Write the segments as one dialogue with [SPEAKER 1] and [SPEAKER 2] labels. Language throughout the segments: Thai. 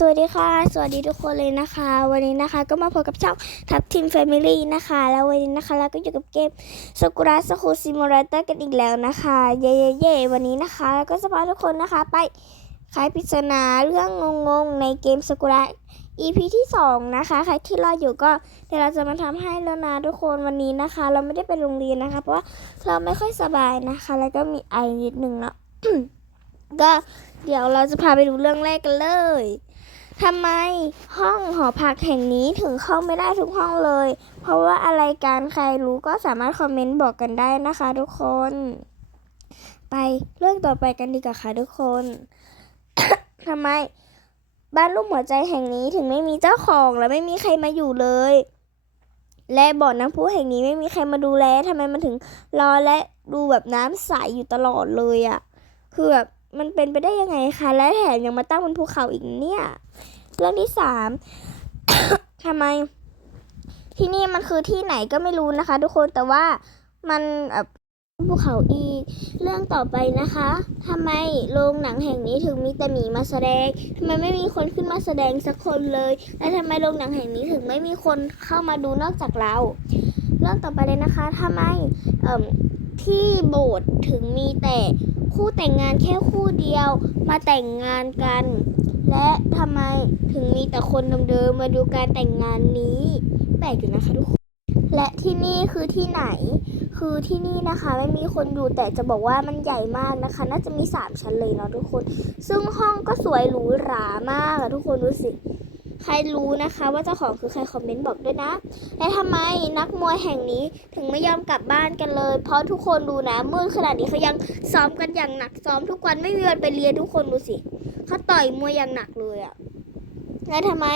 [SPEAKER 1] สวัสดีค่ะ สวัสดีทุกคนเลยนะคะ วันนี้นะคะก็มาพบกับช่องทับทีมแฟมิลี่นะคะ แล้ววันนี้นะคะเราก็อยู่กับเกมสกุระสคูซิมูเลเตอร์กันอีกแล้วนะคะ เย่เย่เย่วันนี้นะคะเราก็จะพาทุกคนนะคะไปไขปริศนาเรื่องงงๆในเกมสกุระ EP ที่ 2 นะคะ ใครที่รออยู่ก็เดี๋ยวเราจะมาทำให้แล้วนะทุกคนวันนี้นะคะ เราไม่ได้ไปโรงเรียนนะคะ เพราะว่าเราไม่ค่อยสบายนะคะ แล้วก็มีไอนิดนึงเนาะก็เดี๋ยวเราจะพาไปดูเรื่องแรกกันเลย ทำไมห้องหอพักแห่งนี้ถึงเข้าไม่ได้ทุกห้องเลย เพราะว่าอะไรการใครรู้ก็สามารถคอมเมนต์บอกกันได้นะคะทุกคน ไปเรื่องต่อไปกันดีกว่าค่ะทุกคนทำไม บ้านรูปหัวใจแห่งนี้ถึงไม่มีเจ้าของและไม่มีใครมาอยู่เลย และบ่อน้ำพุแห่งนี้ไม่มีใครมาดูแลทำไมมันถึงรอและดูแบบน้ำใสอยู่ตลอดเลยอะ่ะคือแบบ มันเป็นไปได้ยังไงคะ และแถมยังมาตั้งบนภูเขาอีกเนี่ย เรื่องที่สามทำไม ที่นี่มันคือที่ไหนก็ไม่รู้นะคะ ทุกคนแต่ว่ามันแบบภูเขาอีก เรื่องต่อไปนะคะทำไมโรงหนังแห่งนี้ถึงมีแต่หมีมาแสดงทำไมไม่มีคนขึ้นมาแสดงสักคนเลย และทำไมโรงหนังแห่งนี้ถึงไม่มีคนเข้ามาดูนอกจากเรา เรื่องต่อไปเลยนะคะทำไมเอ่ม ที่โบสถ์ถึงมีแต่คู่แต่งงานแค่คู่เดียวมาแต่งงานกัน และทำไมถึงมีแต่คนเดิมๆมาดูการแต่งงานนี้ แปลกอยู่นะคะทุกคน และที่นี่คือที่ไหน คือที่นี่นะคะไม่มีคนอยู่แต่จะบอกว่ามันใหญ่มากนะคะ น่าจะมีสามชั้นเลยเนาะทุกคน ซึ่งห้องก็สวยหรูหรามากอะทุกคนดูสิ ใครรู้นะคะ ว่าเจ้าของคือใครคอมเมนต์บอกด้วยนะ และทำไมนักมวยแห่งนี้ถึงไม่ยอมกลับบ้านกันเลย เพราะทุกคนดูนะมืดขนาดนี้เขายังซ้อมกันอย่างหนักซ้อมทุกวันไม่มีวันไปเรียนทุกคนดูสิเขาต่อยมวยอย่างหนักเลยอะและทำไม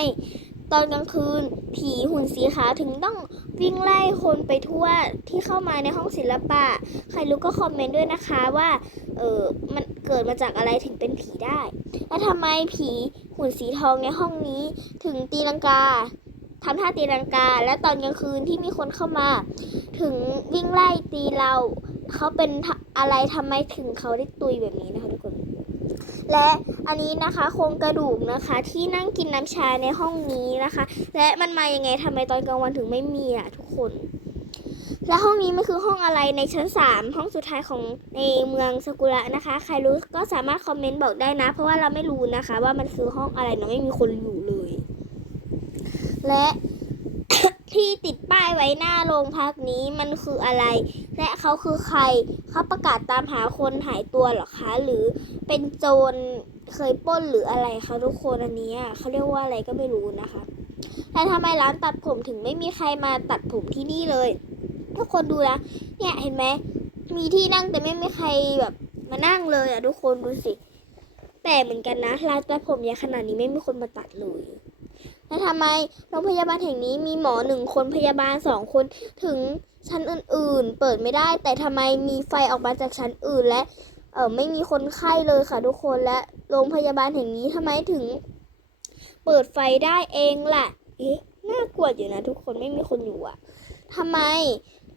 [SPEAKER 1] ตอนกลางคืน ผีหุ่นสีขาวถึงต้องวิ่งไล่คนไปทั่วที่เข้ามาในห้องศิลปะ ใครรู้ก็คอมเมนต์ด้วยนะคะว่า เออมันเกิดมาจากอะไรถึงเป็นผีได้ และทำไมผีหุ่นสีทองในห้องนี้ ถึงตีลังกาทำท่าตีลังกา และตอนกลางคืนที่มีคนเข้ามา ถึงวิ่งไล่ตีเรา เขาเป็นอะไรทำไมถึงเขาได้ตุยแบบนี้นะคะทุกคน และอันนี้นะคะโครงกระดูกนะคะที่นั่งกินน้ำชาในห้องนี้นะคะ และมันมายังไงทำไมตอนกลางวันถึงไม่มีอะทุกคน และห้องนี้มันคือห้องอะไรในชั้น 3 ห้องสุดท้ายของในเมืองสกุระนะคะ ใครรู้ก็สามารถคอมเมนต์บอกได้นะ เพราะว่าเราไม่รู้นะคะ ว่ามันคือห้องอะไรเนาะไม่มีคนอยู่เลย และ ที่ติดป้ายไว้หน้าโรงพักนี้มันคืออะไร และเขาคือใครเขาประกาศตามหาคนหายตัวหรอคะ หรือเป็นโจรเคยป้นหรืออะไรคะทุกคนอันนี้เขาเรียกว่าอะไรก็ไม่รู้นะคะแต่ทำไมร้านตัดผมถึงไม่มีใครมาตัดผมที่นี่เลยทุกคนดูนะเนี่ยเห็นไหมมีที่นั่งแต่ไม่มีใครแบบมานั่งเลยอะทุกคนดูสิ แปลกเหมือนกันนะร้านตัดผมใหญ่ขนาดนี้ไม่มีคนมาตัดเลยแล้วทำไมโรงพยาบาลแห่งนี้มีหมอหนึ่งคนพยาบาลสองคนถึงชั้นอื่น ๆ เปิดไม่ได้ แต่ทำไมมีไฟออกมาจากชั้นอื่นและเออไม่มีคนไข้เลยค่ะทุกคนและโรงพยาบาลแห่งนี้ทำไมถึง เปิดไฟได้เองล่ะเอ๊ะน่ากลัวอยู่นะทุกคนไม่มีคนอยู่อะทำไม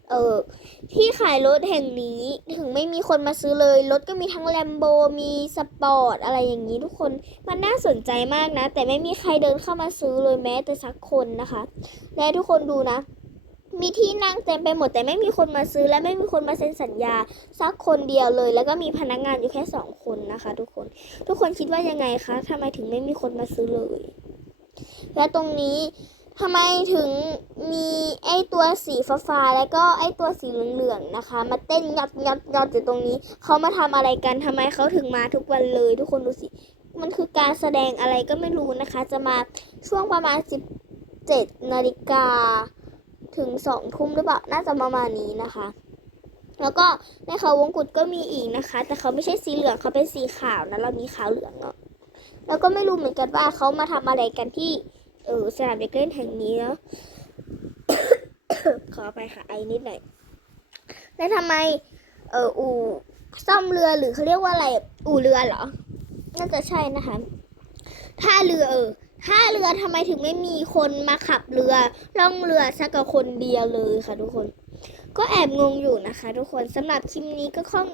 [SPEAKER 1] เออที่ขายรถแห่งนี้ถึงไม่มีคนมาซื้อเลย รถก็มีทั้งแลมโบมีสปอร์ตอะไรอย่างนี้ทุกคนมันน่าสนใจมากนะ แต่ไม่มีใครเดินเข้ามาซื้อเลยแม้แต่สักคนนะคะ และทุกคนดูนะ มีที่นั่งเต็มไปหมดแต่ไม่มีคนมาซื้อและไม่มีคนมาเซ็นสัญญาสักคนเดียวเลย แล้วก็มีพนักงานอยู่แค่สองคนนะคะ ทุกคน ทุกคนคิดว่ายังไงคะทำไมถึงไม่มีคนมาซื้อเลย และตรงนี้ ทำไมถึงมีไอตัวสีฟ้าๆแล้วก็ไอตัวสีเหลืองๆนะคะ มาเต้นยัดยัดยัดอยู่ตรงนี้ เขามาทำอะไรกันทำไมเขาถึงมาทุกวันเลย ทุกคนดูสิ มันคือการแสดงอะไรก็ไม่รู้นะคะ จะมาช่วงประมาณ 17นาฬิกาถึง2ทุ่มหรือเปล่า น่าจะประมาณนี้นะคะ แล้วก็ในเขาวงกุฎก็มีอีกนะคะ แต่เขาไม่ใช่สีเหลืองเขาเป็นสีขาวนะเรามีขาวเหลืองเนาะแล้วก็ไม่รู้เหมือนกันว่าเขามาทำอะไรกันที่ เออสนามเด็กเล่นแห่งนี้เนาะขอไปค่ะไอนิดหน่อย แล้วทำไม เอออู่ซ่อมเรือหรือเขาเรียกว่าอะไร อู่เรือเหรอ น่าจะใช่นะคะท่าเรือเออท่าเรือทำไมถึงไม่มีคนมาขับเรือล่องเรือสักกับคนเดียวเลยค่ะทุกคน ก็แอบงงอยู่นะคะ ทุกคนสำหรับคลิปนี้ก็คง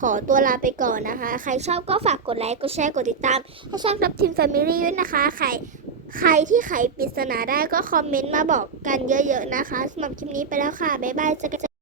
[SPEAKER 1] ขอตัวลาไปก่อนนะคะ ใครชอบก็ฝากกดไลค์ กดแชร์ กดติดตามให้ช่องทับทีมแฟมิลี่ด้วยนะคะ ใคร ใครที่ไขปริศนาได้ก็คอมเมนต์มาบอกกันเยอะ ๆ นะคะสำหรับคลิปนี้ไปแล้วค่ะ บ๊ายบายจอกัน